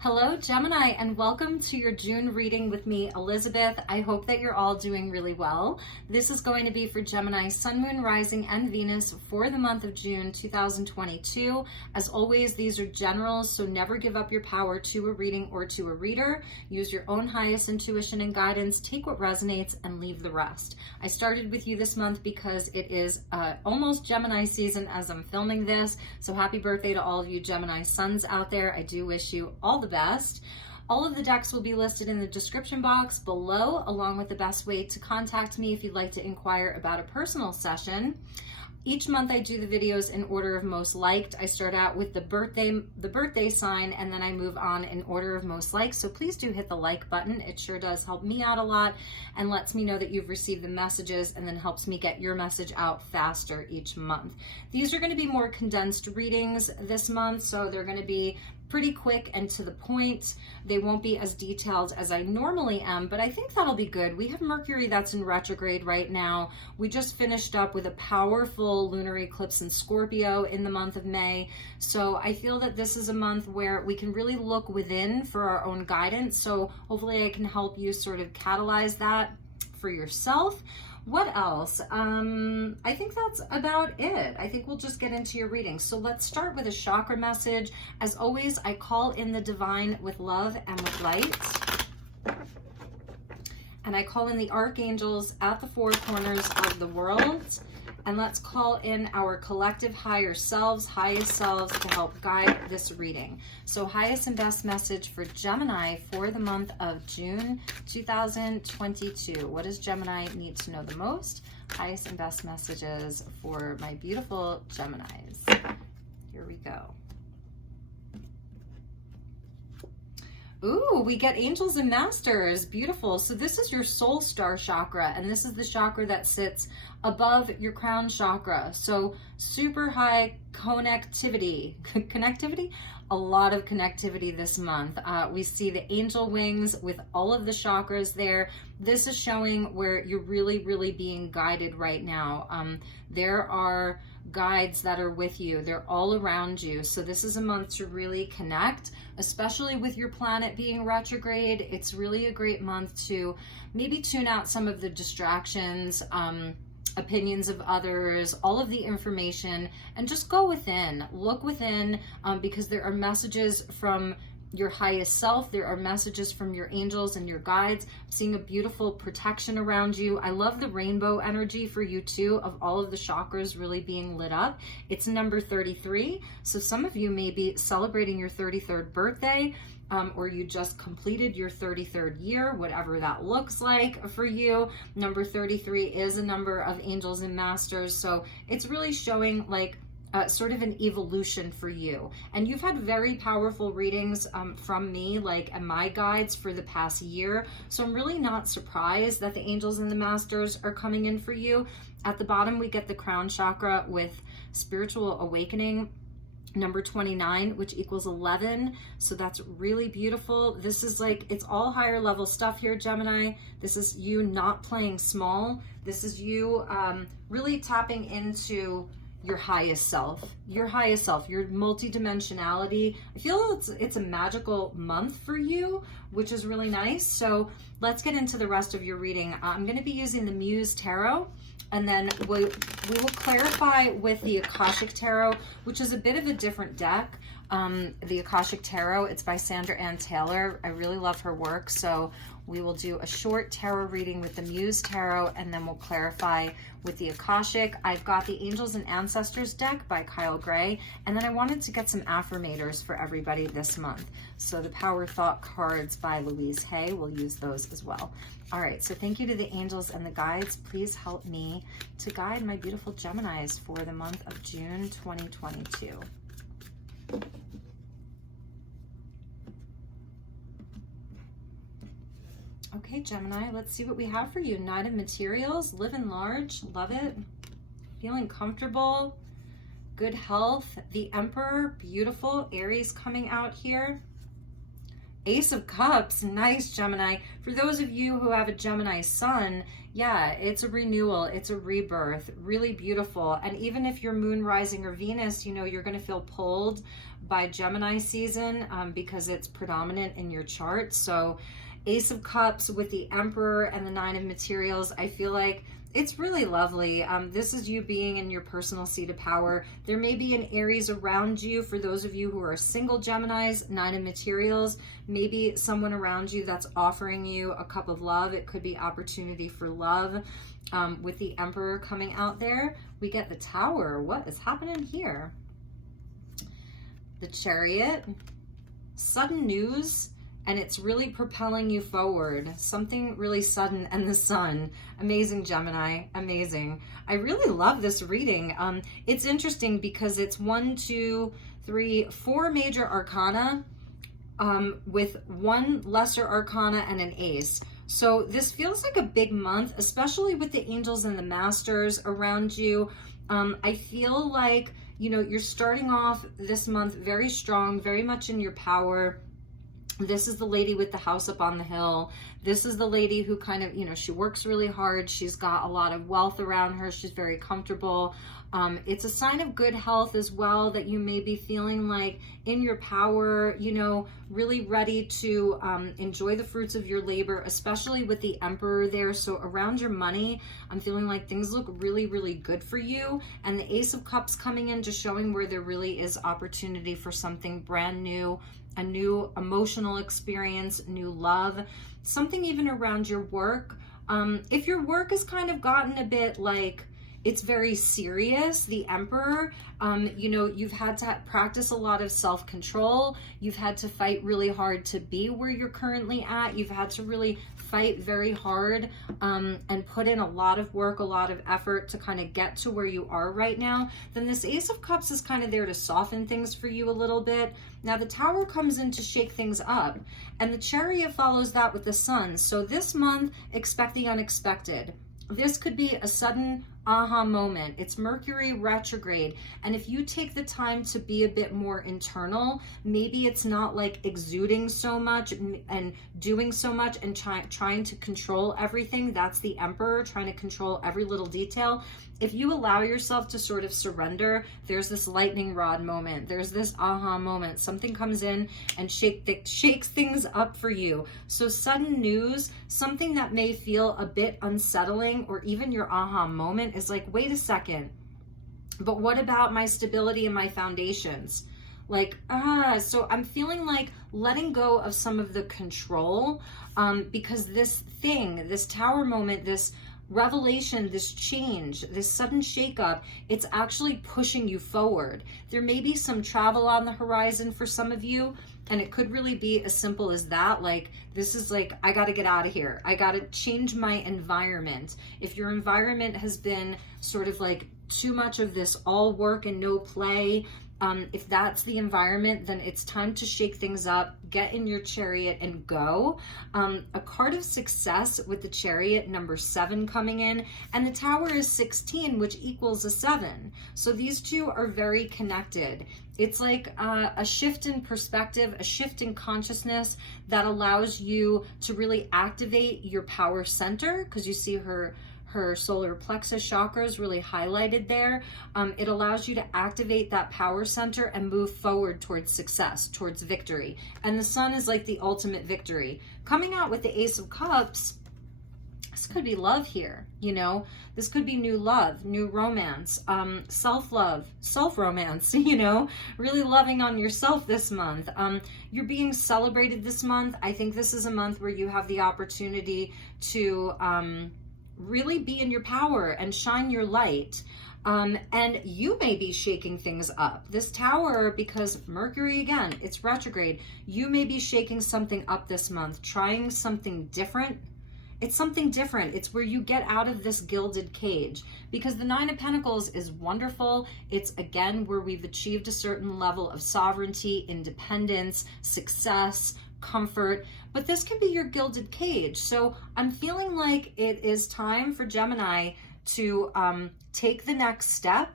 Hello, Gemini, and welcome to your June reading with me, Elizabeth. I hope that you're all doing really well. This is going to be for Gemini, Sun, Moon, Rising, and Venus for the month of June 2022. As always, these are generals, so never give up your power to a reading or to a reader. Use your own highest intuition and guidance. Take what resonates and leave the rest. I started with you this month because it is almost Gemini season as I'm filming this, so happy birthday to all of you Gemini suns out there. I do wish you all the best. All of the decks will be listed in the description box below, along with the best way to contact me if you'd like to inquire about a personal session. Each month I do the videos in order of most liked. I start out with the birthday sign, and then I move on in order of most liked. So please do hit the like button. It sure does help me out a lot and lets me know that you've received the messages, and then helps me get your message out faster each month. These are going to be more condensed readings this month, so they're going to be pretty quick and to the point. They won't be as detailed as I normally am, but I think that'll be good. We have Mercury that's in retrograde right now. We just finished up with a powerful lunar eclipse in Scorpio in the month of May. So I feel that this is a month where we can really look within for our own guidance. So hopefully I can help you sort of catalyze that for yourself. What else? I think that's about it. I think we'll just get into your reading. So let's start with a chakra message. As always, I call in the divine with love and with light. And I call in the archangels at the four corners of the world. And let's call in our collective higher selves, highest selves, to help guide this reading. So highest and best message for Gemini for the month of June 2022. What does Gemini need to know the most? Highest and best messages for my beautiful Geminis. Here we go. Ooh, we get angels and masters. Beautiful. So this is your soul star chakra, and this is the chakra that sits above your crown chakra. So super high connectivity. A lot of connectivity this month. We see the angel wings with all of the chakras there. This is showing where you're really being guided right now. There are guides that are with you. They're all around you. So this is a month to really connect, especially with your planet being retrograde. It's really a great month to maybe tune out some of the distractions, opinions of others, all of the information, and just go within, look within, because there are messages from your highest self. There are messages from your angels and your guides. I'm seeing a beautiful protection around you. I love the rainbow energy for you too, of all of the chakras really being lit up. It's number 33. So some of you may be celebrating your 33rd birthday, or you just completed your 33rd year, whatever that looks like for you. Number 33 is a number of angels and masters. So it's really showing like sort of an evolution for you. And you've had very powerful readings from me, like my guides for the past year. So I'm really not surprised that the angels and the masters are coming in for you. At the bottom, we get the crown chakra with spiritual awakening, number 29, which equals 11. So that's really beautiful. This is like, it's all higher level stuff here, Gemini. This is you not playing small. This is you really tapping into your highest self, your multidimensionality. I feel it's a magical month for you, which is really nice. So let's get into the rest of your reading. I'm going to be using the Muse Tarot, and then we will clarify with the Akashic Tarot, which is a bit of a different deck. The Akashic Tarot, it's by Sandra Taylor. I really love her work. So we will do a short tarot reading with the Muse Tarot, and then we'll clarify with the Akashic. I've got the Angels and Ancestors deck by Kyle Gray, and then I wanted to get some affirmators for everybody this month. So the Power Thought cards by Louise, we'll use those as well. All right, so thank you to the angels and the guides. Please help me to guide my beautiful Geminis for the month of June 2022. Okay, Gemini, let's see what we have for you. Knight of Materials, living large, love it. Feeling comfortable, good health. The Emperor, beautiful. Aries coming out here. Ace of Cups, nice, Gemini. For those of you who have a Gemini sun, yeah, it's a renewal, it's a rebirth, really beautiful. And even if you're moon, rising, or Venus, you know, you're going to feel pulled by Gemini season because it's predominant in your chart. So Ace of Cups with the Emperor and the Nine of Materials, I feel like it's really lovely. This is you being in your personal seat of power. There may be an Aries around you. For those of you who are single Geminis, Nine of Materials, maybe someone around you that's offering you a cup of love. It could be opportunity for love. With the Emperor coming out there, we get the Tower. What is happening here? The Chariot, sudden news, and it's really propelling you forward. Something really sudden, and the Sun. Amazing, Gemini, amazing. I really love this reading. It's interesting because it's 1, 2, 3, 4 major arcana with 1 lesser arcana and an ace. So this feels like a big month, especially with the angels and the masters around you. I feel like, you know, you're starting off this month very strong, very much in your power. This is the lady with the house up on the hill. This is the lady who kind of, you know, she works really hard. She's got a lot of wealth around her. She's very comfortable. It's a sign of good health as well, that you may be feeling like in your power, you know, really ready to enjoy the fruits of your labor, especially with the Emperor there. So around your money, I'm feeling like things look really, really good for you. And the Ace of Cups coming in, just showing where there really is opportunity for something brand new, a new emotional experience, new love, something even around your work. If your work has kind of gotten a bit like, it's very serious, the Emperor, you know, you've had to practice a lot of self-control. You've had to fight really hard to be where you're currently at. You've had to really fight very hard and put in a lot of work, a lot of effort to kind of get to where you are right now. Then this Ace of Cups is kind of there to soften things for you a little bit. Now the Tower comes in to shake things up, and the Chariot follows that with the Sun. So this month, expect the unexpected. This could be a sudden aha moment. It's Mercury retrograde. And if you take the time to be a bit more internal, maybe it's not like exuding so much and doing so much and trying to control everything. That's the Emperor, trying to control every little detail. If you allow yourself to sort of surrender, there's this lightning rod moment. There's this aha moment. Something comes in and shakes things up for you. So sudden news, something that may feel a bit unsettling, or even your aha moment is like, wait a second, but what about my stability and my foundations? Like, so I'm feeling like letting go of some of the control because this thing, this Tower moment, this revelation, this change, this sudden shakeup, it's actually pushing you forward. There may be some travel on the horizon for some of you, and it could really be as simple as that. Like, this is like, I got to get out of here. I got to change my environment. If your environment has been sort of like too much of this all work and no play, if that's the environment, then it's time to shake things up, get in your Chariot and go. A card of success with the Chariot, number 7 coming in, and the Tower is 16, which equals a 7. So these two are very connected. It's like a shift in perspective, a shift in consciousness that allows you to really activate your power center, because you see her solar plexus chakra is really highlighted there. It allows you to activate that power center and move forward towards success, towards victory. And the Sun is like the ultimate victory. Coming out with the Ace of Cups, this could be love here, you know? This could be new love, new romance, self-love, self-romance, you know? Really loving on yourself this month. You're being celebrated this month. I think this is a month where you have the opportunity to really be in your power and shine your light. And you may be shaking things up. This Tower, because Mercury, again, it's retrograde. You may be shaking something up this month, trying something different. It's something different. It's where you get out of this gilded cage, because the Nine of Pentacles is wonderful. It's, again, where we've achieved a certain level of sovereignty, independence, success, comfort, but this can be your gilded cage. So I'm feeling like it is time for Gemini to take the next step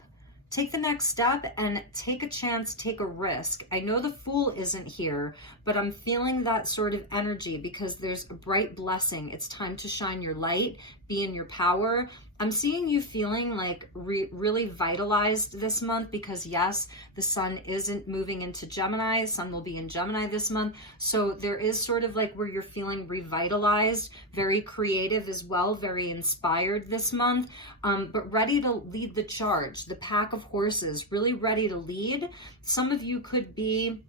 and take a chance, take a risk. I know the Fool isn't here, but I'm feeling that sort of energy because there's a bright blessing. It's time to shine your light, be in your power. I'm seeing you feeling like really vitalized this month, because yes, the sun isn't moving into Gemini. Sun will be in Gemini this month. So there is sort of like where you're feeling revitalized, very creative as well, very inspired this month, but ready to lead the charge, the pack of horses, really ready to lead. Some of you could be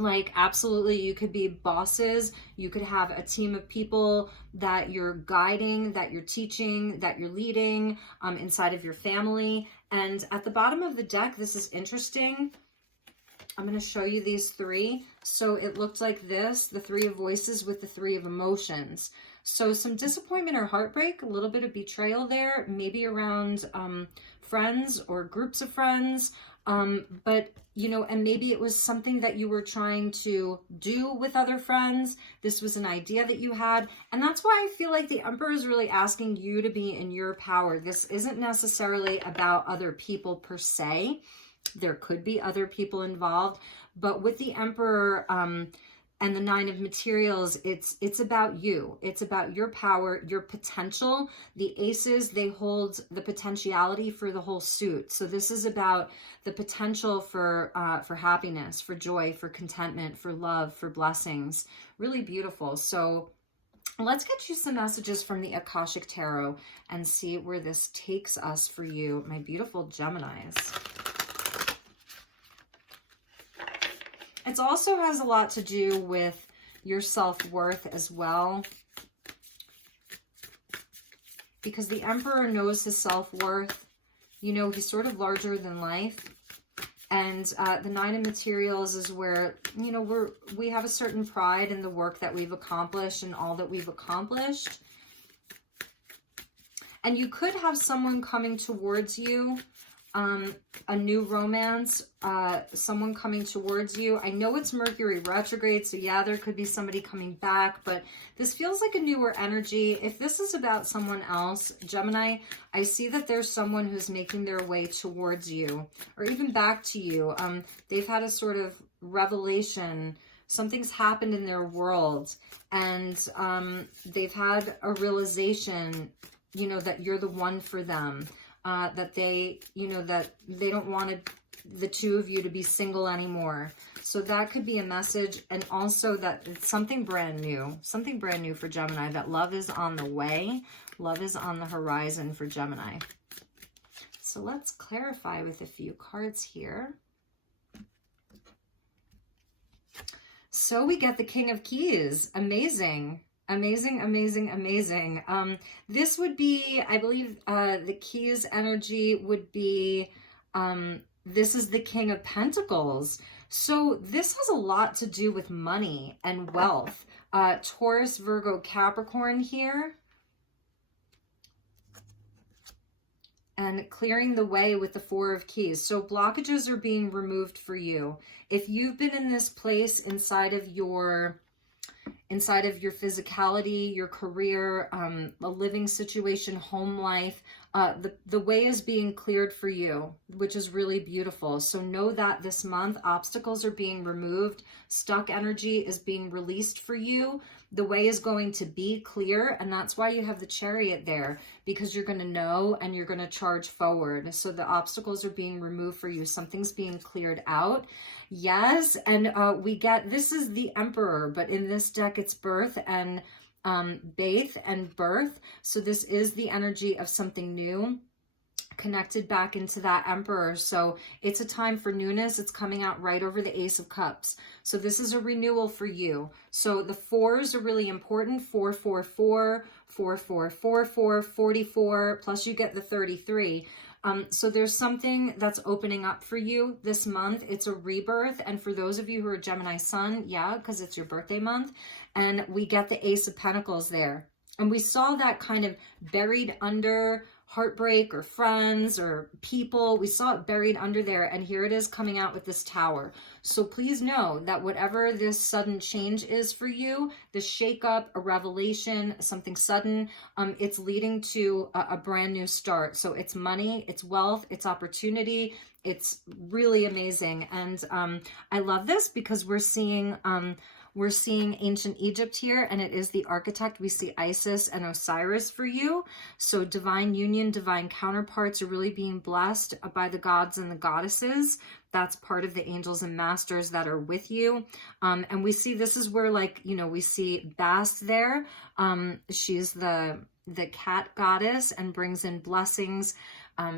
like, absolutely, you could be bosses. You could have a team of people that you're guiding, that you're teaching, that you're leading inside of your family. And at the bottom of the deck, this is interesting. I'm going to show you these three. So it looked like this, the three of voices with the three of emotions. So some disappointment or heartbreak, a little bit of betrayal there, maybe around friends or groups of friends. But, you know, and maybe it was something that you were trying to do with other friends. This was an idea that you had. And that's why I feel like the Emperor is really asking you to be in your power. This isn't necessarily about other people per se. There could be other people involved, but with the Emperor, and the Nine of Materials, it's about you. It's about your power, your potential. The aces, they hold the potentiality for the whole suit. So this is about the potential for happiness, for joy, for contentment, for love, for blessings. Really beautiful. So let's get you some messages from the Akashic Tarot and see where this takes us for you, my beautiful Geminis. It also has a lot to do with your self-worth as well, because the Emperor knows his self-worth. You know, he's sort of larger than life. And the Nine of Materials is where, you know, we have a certain pride in the work that we've accomplished and all that we've accomplished. And you could have someone coming towards you, a new romance, someone coming towards you. I know it's Mercury retrograde, so yeah, there could be somebody coming back, but this feels like a newer energy. If this is about someone else, Gemini, I see that there's someone who's making their way towards you, or even back to you. They've had a sort of revelation. Something's happened in their world, and they've had a realization, you know, that you're the one for them. That they, you know, that they don't want the two of you to be single anymore. So that could be a message. And also that it's something brand new for Gemini, that love is on the way. Love is on the horizon for Gemini. So let's clarify with a few cards here. So we get the King of Keys. Amazing. Amazing, amazing, amazing. This would be, I believe, the Keys energy would be, this is the King of Pentacles. So this has a lot to do with money and wealth. Taurus, Virgo, Capricorn here. And clearing the way with the Four of Keys. So blockages are being removed for you. If you've been in this place inside of your physicality, your career, a living situation, home life, the way is being cleared for you, which is really beautiful. So know that this month, obstacles are being removed. Stuck energy is being released for you. The way is going to be clear, and that's why you have the Chariot there, because you're going to know and you're going to charge forward. So the obstacles are being removed for you. Something's being cleared out. Yes, and we get, this is the Emperor, but in this deck it's birth and Baith and birth. So this is the energy of something new connected back into that Emperor. So it's a time for newness. It's coming out right over the Ace of Cups. So this is a renewal for you. So the fours are really important. 444, 4444, 44, plus you get the 33. So there's something that's opening up for you this month. It's a rebirth. And for those of you who are Gemini Sun, yeah, because it's your birthday month. And we get the Ace of Pentacles there. And we saw that kind of buried under heartbreak or friends or people. We saw it buried under there, and here it is coming out with this Tower. So please know that whatever this sudden change is for you, the shakeup, a revelation, something sudden, it's leading to a brand new start. So it's money, it's wealth, it's opportunity. It's really amazing. And I love this because we're seeing We're seeing ancient Egypt here, and it is the architect. We see Isis and Osiris for you. So divine union, divine counterparts are really being blessed by the gods and the goddesses. That's part of the angels and masters that are with you. And we see this is where, like, you know, we see Bast there. She's the cat goddess and brings in blessings,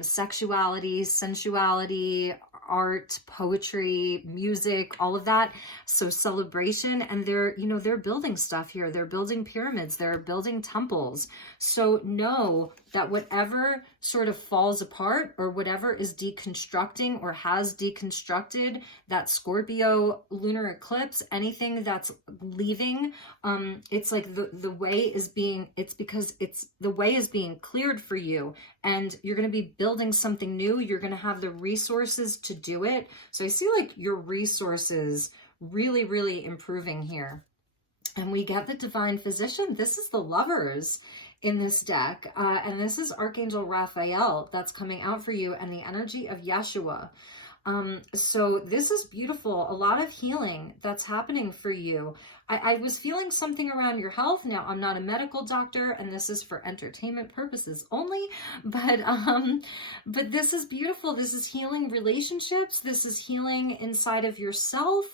sexuality, sensuality, art, poetry, music, all of that. So celebration, and they're, you know, they're building stuff here. They're building pyramids, they're building temples. So know that whatever sort of falls apart or whatever is deconstructing or has deconstructed, that Scorpio lunar eclipse, anything that's leaving, it's like the way is being, it's because it's the way is being cleared for you, and you're going to be building something new. You're going to have the resources to do it. So I see like your resources really, really improving here. And we get the divine physician. This is the Lovers in this deck. And this is Archangel Raphael that's coming out for you, and the energy of Yeshua. So this is beautiful. A lot of healing that's happening for you. I was feeling something around your health. Now, I'm not a medical doctor, and this is for entertainment purposes only, but this is beautiful. This is healing relationships. This is healing inside of yourself.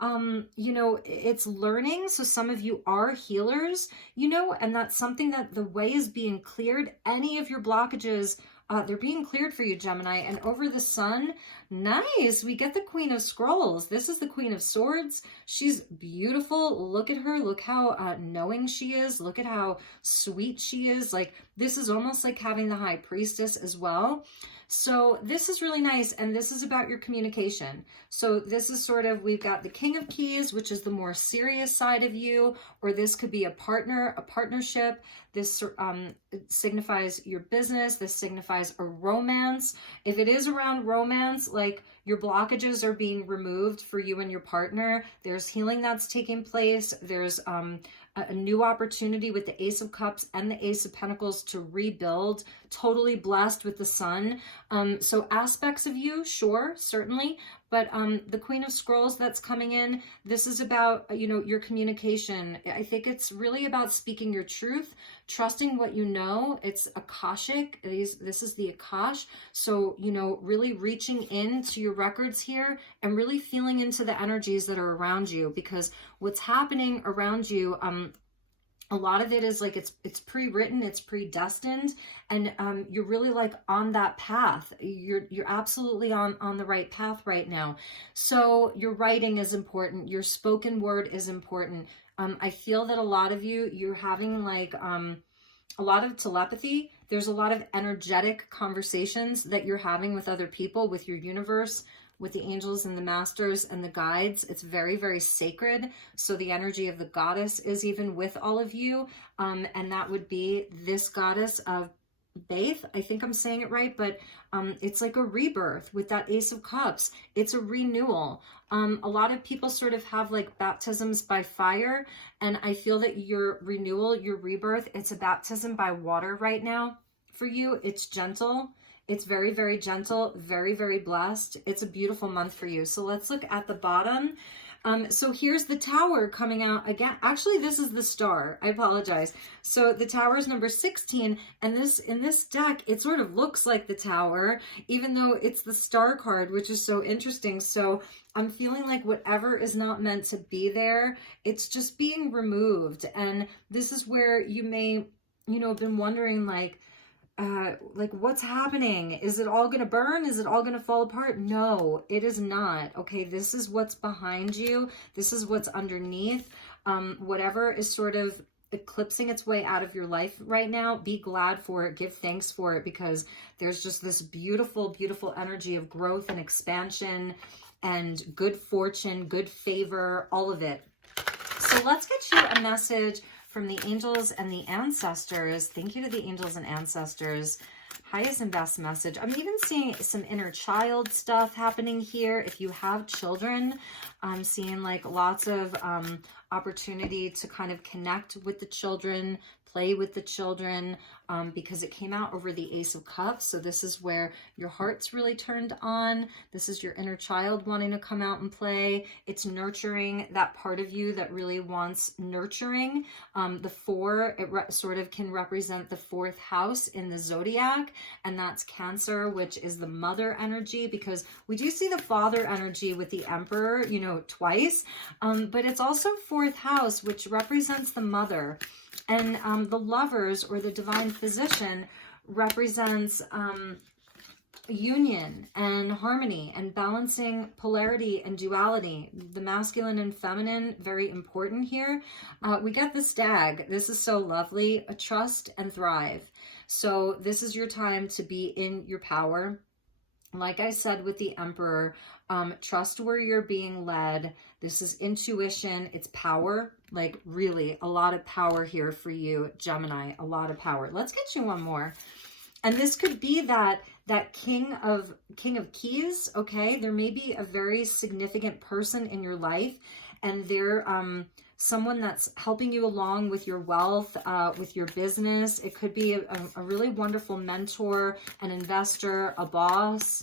You know, it's learning. So some of you are healers, you know, and that's something that the way is being cleared. Any of your blockages, they're being cleared for you, Gemini. And over the sun, nice. We get the Queen of Scrolls. This is the Queen of Swords. She's beautiful. Look at her. Look how knowing she is. Look at how sweet she is. Like, this is almost like having the High Priestess as well. So this is really nice, and this is about your communication. So this is sort of, we've got the King of Keys, which is the more serious side of you, or this could be a partner, a partnership. This signifies your business. This signifies a romance. If it is around romance, like, your blockages are being removed for you and your partner. There's healing that's taking place. There's a new opportunity with the Ace of Cups and the Ace of Pentacles to rebuild, totally blessed with the Sun. So aspects of you, sure, certainly, but the Queen of Scrolls that's coming in, this is about, you know, your communication. I think it's really about speaking your truth, trusting what you know. It's Akashic. This is the Akash. So, you know, really reaching into your records here and really feeling into the energies that are around you, because what's happening around you, a lot of it is like it's pre-written, it's predestined, and you're really like on that path. You're absolutely on the right path right now. So your writing is important, your spoken word is important. I feel that a lot of you're having like a lot of telepathy. There's a lot of energetic conversations that you're having with other people, with your universe, with the angels and the masters and the guides. It's very, very sacred. So the energy of the goddess is even with all of you. And that would be this goddess of Baith. I think I'm saying it right, but it's like a rebirth with that Ace of Cups. It's a renewal. A lot of people sort of have like baptisms by fire. And I feel that your renewal, your rebirth, it's a baptism by water right now for you. It's gentle. It's very, very gentle, very, very blessed. It's a beautiful month for you. So let's look at the bottom. So here's the Tower coming out again. Actually, this is the Star. I apologize. So the Tower is number 16, and in this deck, it sort of looks like the Tower, even though it's the Star card, which is so interesting. So I'm feeling like whatever is not meant to be there, it's just being removed. And this is where you may, you know, have been wondering like what's happening? Is it all going to burn? Is it all going to fall apart? No, it is not. Okay, this is what's behind you. This is what's underneath. Whatever is sort of eclipsing its way out of your life right now, be glad for it. Give thanks for it, because there's just this beautiful, beautiful energy of growth and expansion and good fortune, good favor, all of it. So let's get you a message from the angels and the ancestors. Thank you to the angels and ancestors. Highest and best message. I'm even seeing some inner child stuff happening here. If you have children, I'm seeing like lots of opportunity to kind of connect with the children, play with the children, because it came out over the Ace of Cups. So this is where your heart's really turned on. This is your inner child wanting to come out and play. It's nurturing that part of you that really wants nurturing. The 4, it sort of can represent the 4th house in the zodiac, and that's Cancer, which is the mother energy, because we do see the father energy with the Emperor, you know, twice, but it's also 4th house, which represents the mother. And the Lovers, or the divine physician, represents union and harmony and balancing polarity and duality. The masculine and feminine, very important here. We got the Stag. This is so lovely. Trust and thrive. So this is your time to be in your power. Like I said with the Emperor, trust where you're being led. This is intuition. It's power. Like really a lot of power here for you, Gemini. A lot of power. Let's get you one more. And this could be that King of Keys. Okay, there may be a very significant person in your life, and they're someone that's helping you along with your wealth, with your business. It could be a really wonderful mentor, an investor, a boss.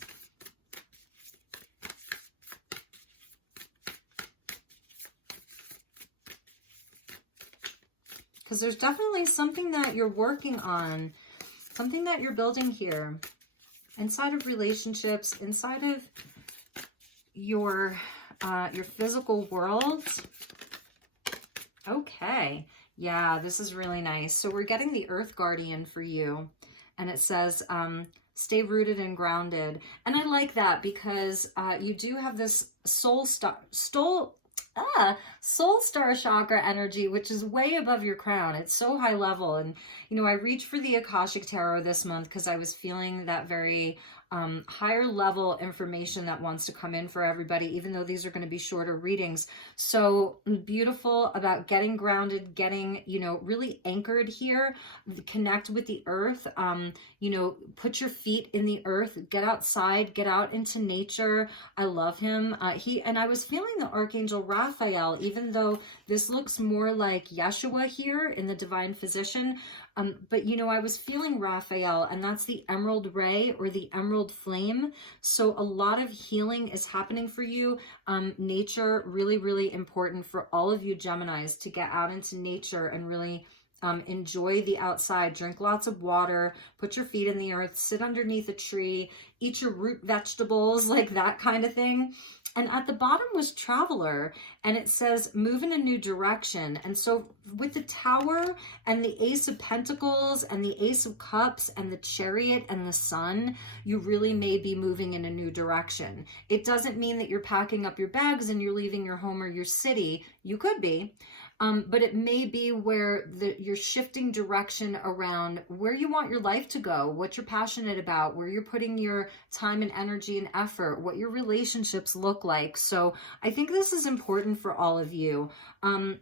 Because there's definitely something that you're working on, something that you're building here inside of relationships, inside of your physical world. Okay, yeah, this is really nice. So we're getting the Earth Guardian for you, and it says stay rooted and grounded. And I like that because you do have this soul star chakra energy, which is way above your crown. It's so high level. And, you know, I reached for the Akashic Tarot this month because I was feeling that very higher level information that wants to come in for everybody, even though these are going to be shorter readings. So beautiful about getting grounded, getting, you know, really anchored here, connect with the earth, you know, put your feet in the earth, get outside, get out into nature. I love him. And I was feeling the Archangel Raphael, even though this looks more like Yeshua here in the Divine Physician. But, you know, I was feeling Raphael, and that's the emerald ray or the emerald flame. So a lot of healing is happening for you. Nature, really, really important for all of you Geminis to get out into nature and really enjoy the outside. Drink lots of water, put your feet in the earth, sit underneath a tree, eat your root vegetables, like that kind of thing. And at the bottom was Traveler, and it says move in a new direction. And so with the Tower and the Ace of Pentacles and the Ace of Cups and the Chariot and the Sun, you really may be moving in a new direction. It doesn't mean that you're packing up your bags and you're leaving your home or your city. You could be. But it may be where you're shifting direction around where you want your life to go, what you're passionate about, where you're putting your time and energy and effort, what your relationships look like. So I think this is important for all of you.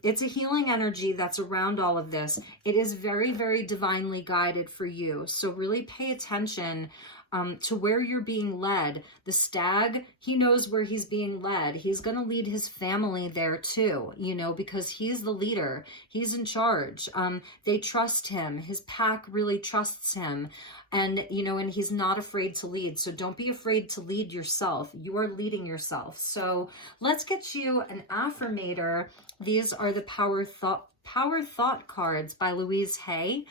It's a healing energy that's around all of this. It is very, very divinely guided for you. So really pay attention to where you're being led. The Stag, he knows where he's being led. He's going to lead his family there too, you know, because he's the leader. He's in charge. They trust him. His pack really trusts him. And, you know, and he's not afraid to lead. So don't be afraid to lead yourself. You are leading yourself. So let's get you an affirmator. These are the Power Thought cards by Louise Hay.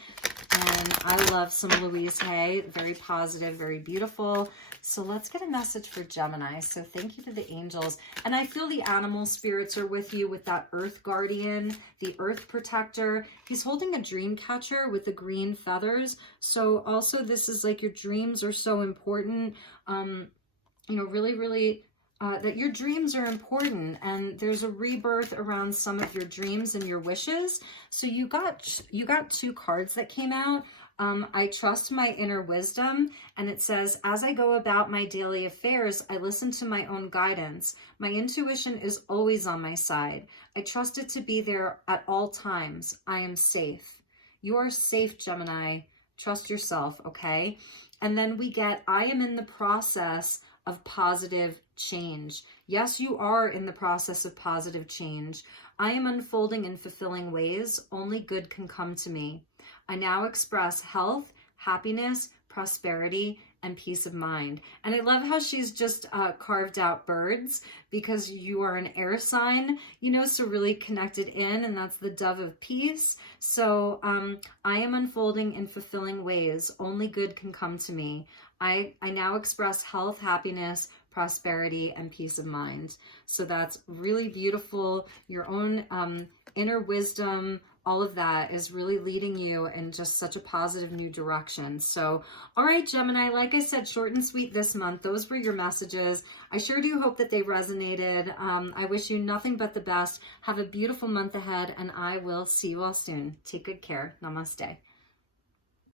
And I love some Louise Hay. Very positive, very beautiful. So let's get a message for Gemini. So thank you to the angels. And I feel the animal spirits are with you with that Earth Guardian, the Earth Protector. He's holding a dream catcher with the green feathers. So also this is like your dreams are so important. You know, really, really... that your dreams are important, and there's a rebirth around some of your dreams and your wishes. So you got 2 cards that came out. I trust my inner wisdom, and it says, as I go about my daily affairs, I listen to my own guidance. My intuition is always on my side. I trust it to be there at all times. I am safe. You are safe, Gemini. Trust yourself, okay? And then we get, I am in the process of positive change. Yes, you are in the process of positive change. I am unfolding in fulfilling ways. Only good can come to me. I now express health, happiness, prosperity, and peace of mind. And I love how she's just carved out birds, because you are an air sign, you know, so really connected in, and that's the dove of peace. So I am unfolding in fulfilling ways. Only good can come to me. I now express health, happiness, prosperity, and peace of mind. So that's really beautiful. Your own inner wisdom, all of that is really leading you in just such a positive new direction. So, all right, Gemini, like I said, short and sweet this month. Those were your messages. I sure do hope that they resonated. I wish you nothing but the best. Have a beautiful month ahead, and I will see you all soon. Take good care. Namaste.